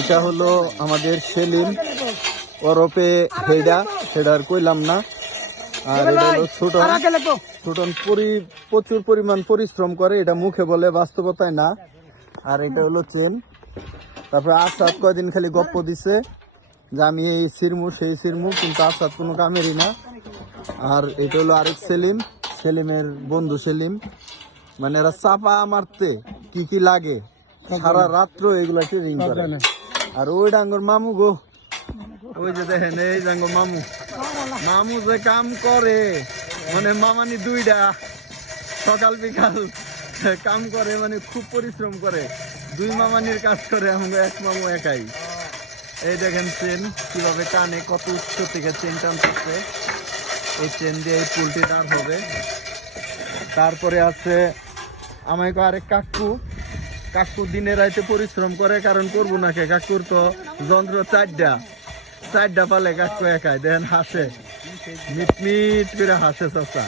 এটা হলো আমাদের সেলিম ওরফে হেডা, হেডার কইলাম না। আর এটা হলো ছোটন। ছোটন প্রচুর পরিমাণ পরিশ্রম করে, এটা মুখে বলে বাস্তবতায় না। আর এটা হলো চেন। তারপরে আসাদ কয়দিন খালি গপ্প দিছে যে আমি এই সিরমু সেই সিরমু, কিন্তু আসাদ কোনো কামেরই না। আর এটা হলো আরেক সেলিম, সেলিমের বন্ধু সেলিম। মানে এরা চাপা মারতে কি কি লাগে সারা রাত্র এগুলা ট্রেনিং করে। আর ওই ডাঙ্গর মামু গো, ওই যে দেখেন এই ডাঙ্গর মামু, মামু যে কাম করে, মানে মামানি দুইটা সকাল বিকাল কাম করে, মানে খুব পরিশ্রম করে। দুই মামানির কাজ করে, আমরা এক মামু একাই। এই দেখেন চেন কিভাবে টানে, কত উচ্চ থেকে চেন টানতেছে। এই চেন দিয়ে এই পুলটি দাঁড় হবে। তারপরে আছে আমাকে আরেক কাকু, কাকু দিনে রাইতে পরিশ্রম করে, কারণ করবো না কে, কাকুর তো যন্ত্র চারটা পালে কাকু একাই। দেখেন হাসে, মিট মিট করে হাসে চাচা।